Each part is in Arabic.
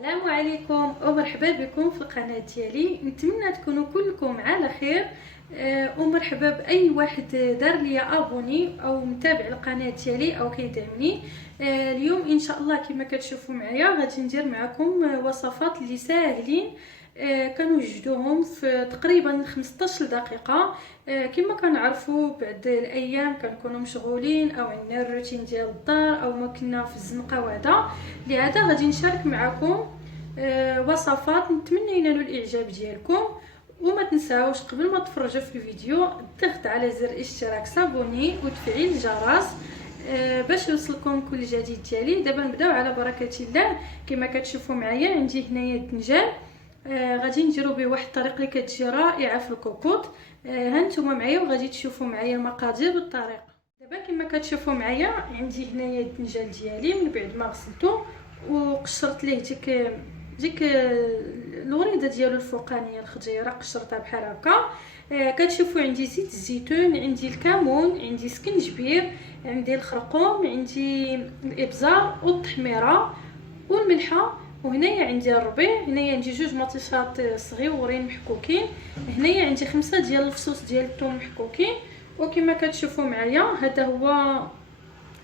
السلام عليكم ومرحبا بكم في القناه ديالي. نتمنى تكونوا كلكم على خير. ومرحبا باي واحد دار لي ابوني او متابع القناه ديالي او كيدعمني. اليوم ان شاء الله كما كتشوفوا معايا غادي ندير معكم وصفات اللي ساهلين، كنوجدوهم في تقريبا 15 دقيقه. كما كنعرفوا بعد الايام كنكونوا مشغولين او عندنا الروتين ديال الدار او ما كنا في الزنقه وهذا، لهذا غادي نشارك معكم وصفات نتمنى ينالوا الاعجاب ديالكم. وما تنساوش قبل ما تفرجوا في الفيديو الضغط على زر الاشتراك صابوني وتفعيل الجرس باش يوصلكم كل جديد ديالي. دابا نبداو على بركه الله. كما كتشوفوا معايا عندي هنايا الدنجال، غادي نديرو به واحد الطريقه اللي كتجي رائعه في الكوكوط. هانتوما معايا وغادي تشوفوا معايا المقادير بالطريقه. دابا كما كتشوفوا معايا عندي هنايا الدنجال ديالي من بعد ما غسلته وقشرت ليه ديك الوريده ديالو الفوقانيه الخضيره، قشرتها بحال هكا. كتشوفوا عندي زيت الزيتون، عندي الكمون، عندي سكنجبير، عندي الخرقوم، عندي الابزار والتحميره والملحه، وهنايا عندي الربيع، هنايا عندي جوج مطيشات صغيورين محكوكين، هنايا عندي 5 ديال الفصوص ديال الثوم محكوكين. وكما كتشوفوا معايا هذا هو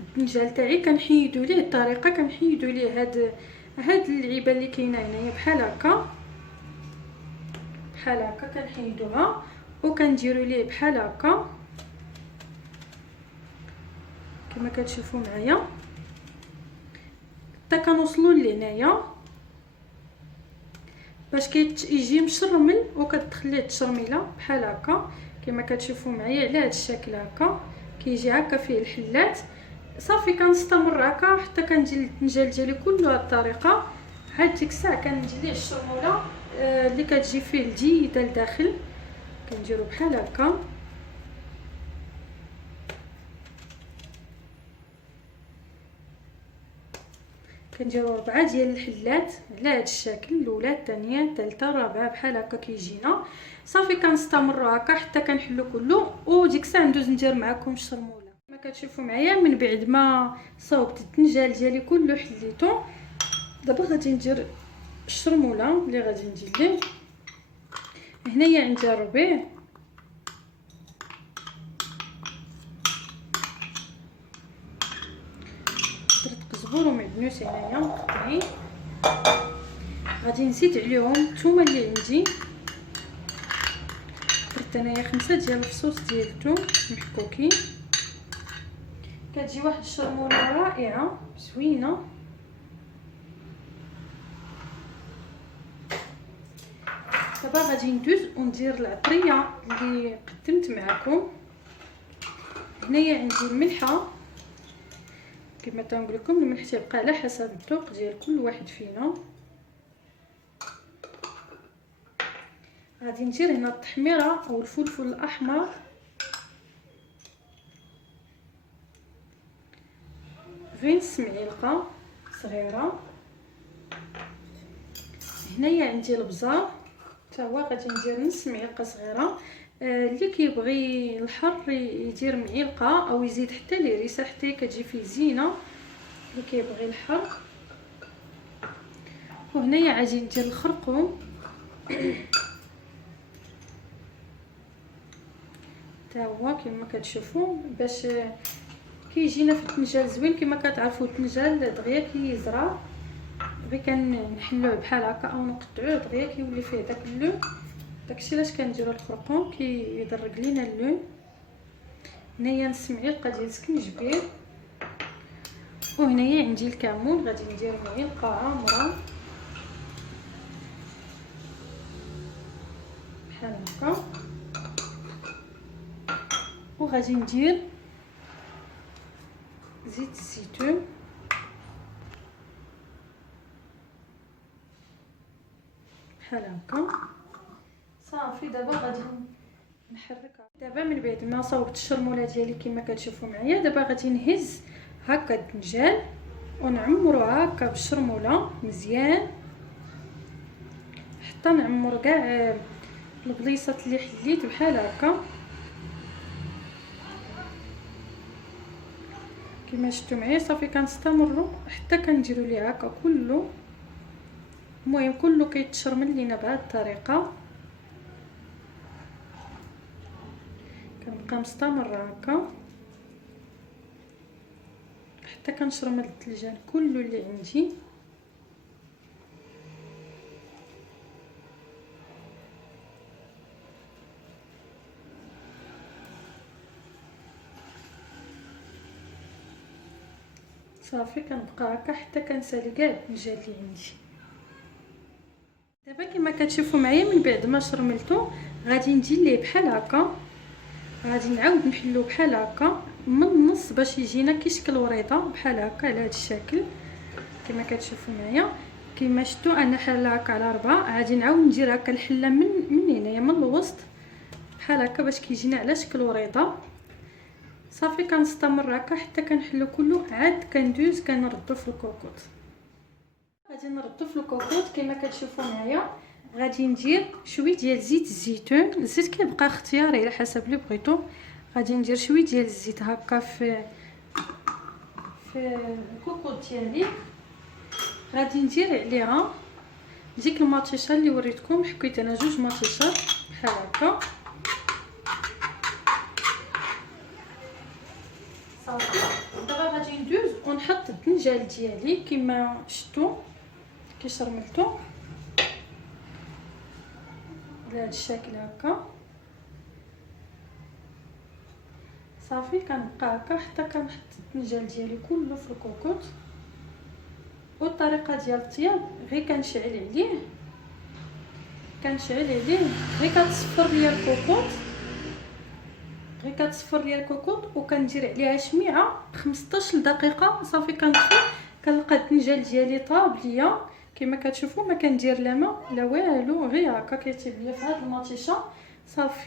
الدنجال تاعي. كنحيدوا ليه الطريقه، كنحيدوا ليه هاد اللعيبه اللي كاينه هنايا بحال هكا كنحيدوها وكنديروا ليه بحال هكا كما كتشوفوا معايا حتى كنوصلوا لهنايا باش كيجي مشرمل وكتدخل ليه التشرميله بحال هكا. كما كتشوفوا معايا على هذا الشكل هكا كيجي هكا فيه الحلات. صافي كنستمر هكا حتى كنجي الدنجال ديالي كله بهذه الطريقه. عاد ديك الساعه كندير ليه الشرموله اللي كتجي فيه الجيده لداخل، كنديرو بحال هكا. كنديرو 4 ديال الحلات على هذا الشكل، الاولى الثانيه الثالثه الرابعه بحال هكا كيجينا. صافي كنستمروا هكا حتى كنحلو كله، وديك الساعه ندوز ندير معكم الشرموله. كما كتشوفوا معايا من بعد ما صوبت الدنجال ديالي كله حليته، دابا غادي ندير الشرموله اللي غادي ندير ليه. هنايا عندي الربيع، درت قزبور ومعدنوس هنايا مقطعين. غادي نزيد عليهم الثومه اللي عندي، درت انايا 5 ديال الفصوص ديال الثوم محكوكين. كتجي واحد الشرموله رائعه زوينه. دابا غادي ندوز وندير العطريه اللي قدمت معكم. هنايا عندي الملحه، كما تنقول لكم الملح تيبقى على حسب الذوق ديال كل واحد فينا. غادي ندير هنا التحميره او الفلفل الاحمر، غير نص معلقه صغيره. هنايا عندي البزار حتى هو غادي ندير نص معلقه صغيره. اللي كيبغي الحر يدير معلقه او يزيد حتى لريسه حتى كتجي فيه زينه اللي كيبغي الحر. وهنايا غادي ندير الخرقوم حتى هو كما كتشوفوا باش كيجينا في الدنجال زوين. كما كتعرفوا الدنجال دغيا كيزرى، غير كنحلوه بحال هكا او نقطعوه دغيا كيولي فيه داك اللون. داكشي علاش كنديروا الخرقوم كيدرك لينا اللون. هنايا نص معلقه ديال السكنجبير، وهنايا عندي الكمون غادي ندير معلقه عامره بحال هكا. وغادي ندير زيت الزيتون بحال هكا. صافي دابا غادي نحركها. دابا من بعد ما صوبت الشرموله ديالي كما كتشوفوا معايا، دابا غادي نهز هكا الدنجال ونعمروها هكا بالشرموله مزيان حتى نعمر كاع البليصات اللي حليت بحال هكا. كما شفتوا معايا صافي كنستمروا حتى كنديروا ليه هكا كله المهم كله كيتشرمل لينا بهذه الطريقه. كنبقى مستمره هكا حتى كنشرمل الثلجان كله اللي عندي. صافي كنبقى هكا حتى كنسالي كاع الثلجان اللي عندي. دابا كما كتشوفوا معايا من بعد ما شرملته غادي ندير ليه بحال هكا، غادي نعاود نحلو بحال هكا من النص باش يجينا كي شكل وريضه بحال هكا على هذا الشكل كما كتشوفوا معايا. كما شفتوا انا حاله هكا على 4، غادي نعاود ندير هكا الحله من هنايا من الوسط بحال هكا باش كيجينا على شكل وريضه. صافي كنستمر هكا حتى كنحلو كله، عاد كندوز كنردو في الكوكوط. غادي نردو في الكوكوط كما كتشوفوا معايا. غادي ندير شويه ديال زيت الزيتون، الزيت كيبقى اختياري على حسب اللي بغيتو. غادي ندير شويه ديال الزيت هكا في الكوكوط ديالي. غادي ندير عليها ديك المطيشه اللي وريتكم، حكيت انا 2 مطيشات بحال هكا. صافي دابا غادي ندوز ونحط الدنجال ديالي كما شفتوا كي شرملتو بهذا الشكل هكا. صافي كنبقى هكا حتى كنحط الدنجال ديالي كله في الكوكوط. والطريقه ديال الطياب غير كنشعل عليه غير كتصفر ليا الكوكوط، وكندير عليها شميعه 15 دقيقه. صافي كنطفي كنلقى الدنجال ديالي طاب ليا كما كتشوفوا، ما كندير لا ماء لا والو، غير هكا كيطيب ليا في هذه المطيشه. صافي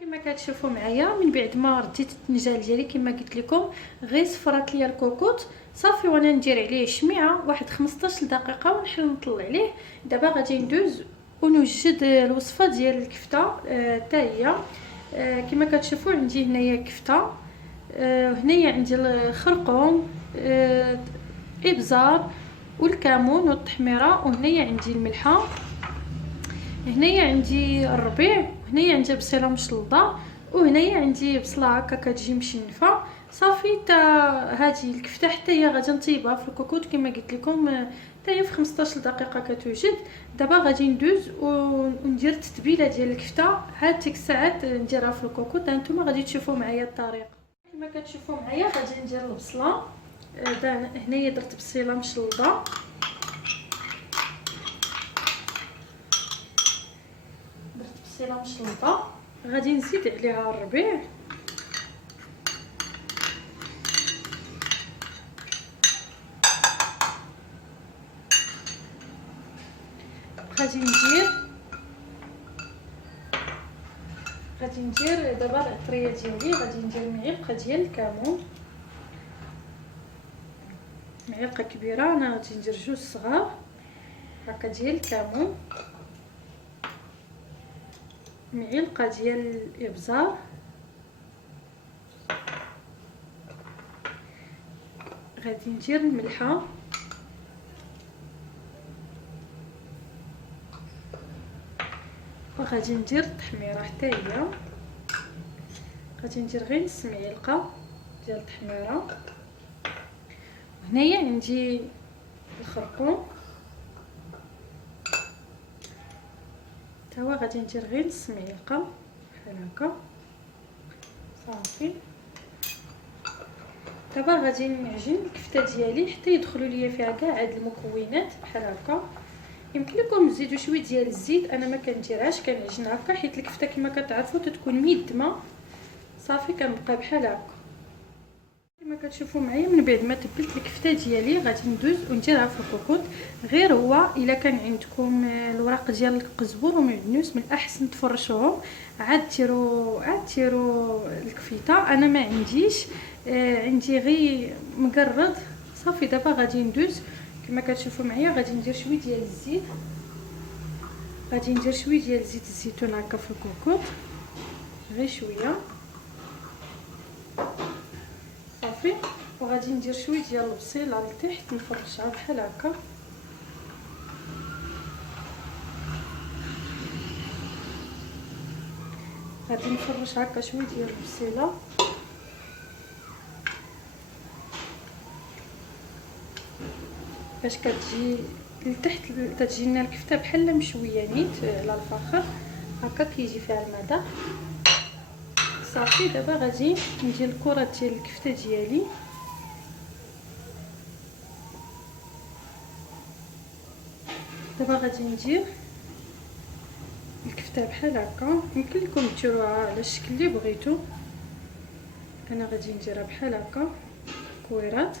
كما كتشوفوا معايا من بعد ما رديت الدنجال ديالي كما قلت لكم غير صفرات ليا الكوكوط. صافي وانا ندير عليه شميعه واحد 15 دقيقه ونحل نطلع عليه. دابا غادي ندوز ونوجد الوصفه ديال الكفته حتى هي. كما كتشوفوا عندي هنايا كفته، هنايا عندي الخرقوم، ابزار والكمون والتحميره، وهنايا عندي الملحه، هنايا عندي الربيع، هنايا عندي بصيله مشلضه، وهنايا عندي بصله هكا كتجي مشنفه. صافي تا هذه الكفته حتى هي غادي نطيبها في الكوكوط كما قلت لكم حتى هي في 15 دقيقه كتوجد. دابا غادي ندوز وندير التتبيله ديال الكفته، عاد ديك الساعات نديرها في الكوكوط. هانتوما غادي تشوفوا معايا الطريقه كما كتشوفوا معايا. غادي ندير البصله، هنايا درت بصيله مشلضه، غادي نزيد عليها الربيع، غادي ندير دابا العطريه ديالي. غادي ندير معلقه ديال الكمون، معلقه كبيره، انا غادي ندير 2 صغار هكا ديال الكمون، معلقه ديال الابزار، غادي ندير الملحه، وغادي ندير التحميره حتى هي. غادي ندير غير نص معلقه ديال التحميره. هنايا عندي الخرقوم توا غادي ندير غير نص معلقه بحال هكا. صافي دابا غادي نعجن الكفته ديالي حتى يدخلوا ليا فيها كاع هاد المكونات بحال هكا. يمكن لكم تزيدوا شويه ديال الزيت، انا ما كنديرهاش، كنعجن هكا حيت الكفته كما كتعرفوا تتكون ميدمه. صافي كنبقى بحال هكا كما كتشوفوا معايا. من بعد ما تبلت الكفته ديالي غادي ندوز ونديرها في الكوكوط. غير هو الا كان عندكم الوراق ديال القزبر ومعدنوس من الاحسن تفرشوهم، عاد ديروا الكفته. انا ما عنديش، عندي غير مقرض. صافي دابا غادي ندوز كما كتشوفوا معايا. غادي ندير شويه ديال الزيت، غادي ندير شويه ديال زيت الزيتون هكا في الكوكوط، غير شويه. صافي وغادي ندير شويه ديال البصيله لتحت نفرشها بحال هكا. غادي نفرش هكا شويه ديال البصيله باش كتجي لتحت، تجي لنا الكفته بحال مشويه نيت على الفخر هكا كيجي فيها المذاق. صافي دابا غادي ندير الكرات ديال الكفته ديالي. دابا غادي ندير الكفته بحال هكا، يمكن لكم ديروها على الشكل اللي بغيتو، انا غادي نديرها بحال هكا كويرات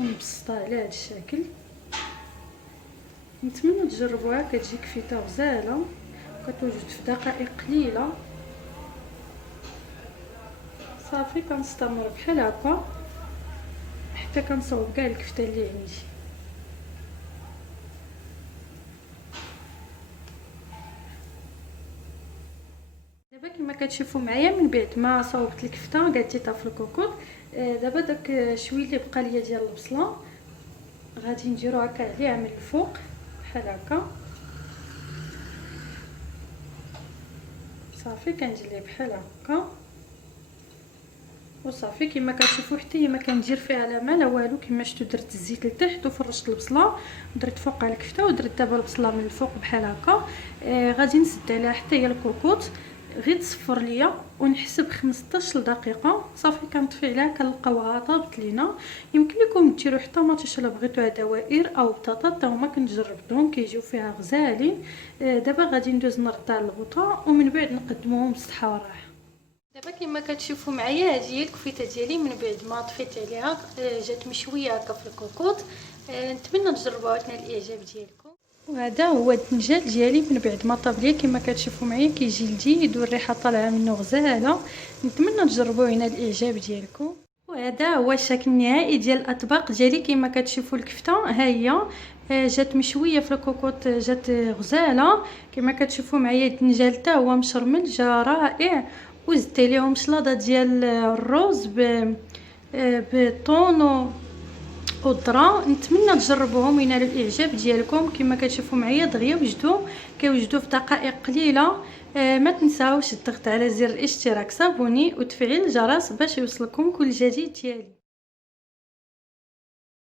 ونبسطها على هذا الشكل. نتمنى تجربوها، كتجي كفته غزاله كتوجد في دقائق قليله. صافي كنستمر بحال هكا حتى كنصاوب كاع الكفته اللي عندي. دابا كما كتشوفوا معايا من بعد ما صاوبت الكفته قاديتها في الكوكوط، دابا داك شويه اللي بقى ليا ديال البصله غادي نديرو هكا عليها من الفوق بحال هكا. صافي كندير ليه بحال هكا وصافي كما كتشوفوا حتى هي ما كندير فيها لا ما لا والو. كما شفتوا درت الزيت لتحت وفرشت البصله ودرت فوقها الكفته ودرت دابا البصله من الفوق بحال هكا. غادي نسد عليها حتى هي الكوكوط غير تصفر ليا ونحسب 15 دقيقه. صافي كنطفي عليها كنلقاوها طابت لينا. يمكن لكم ديروا حتى طماطيش الا بغيتوها دوائر او بطاطا، حتى هما كنت جربتهم كيجيو فيها غزالين. دابا غادي ندوز نردها للغطاء ومن بعد نقدموهم بالصحه والراحه. دابا كما كتشوفوا معايا هذه هي الكفته ديالي من بعد ما طفيت عليها جات مشويه هكا في الكوكوط. نتمنى تجربوها وتنال الاعجاب ديالكم. وهذا هو الدنجال ديالي من بعد ما طاب ليا كما كتشوفوا معايا كيجي لذيذ والريحه طالعه منه غزاله. نتمنى تجربوه وينال الاعجاب ديالكم. وهذا هو الشكل النهائي ديال الاطباق ديالي. كما كتشوفوا الكفته ها هي جات مشويه في الكوكوط جات غزاله. كما كتشوفوا معايا الدنجال حتى هو مشرمل جا رائع. وزدت ليهم شلاضه ديال الروز بالطون والذره. نتمنى تجربوهم وينالوا الاعجاب ديالكم. كما كتشوفوا معايا دغيا كيوجدوا في دقائق قليله. ما تنساوش الضغط على زر الاشتراك صابوني وتفعيل الجرس باش يوصلكم كل جديد ديالي.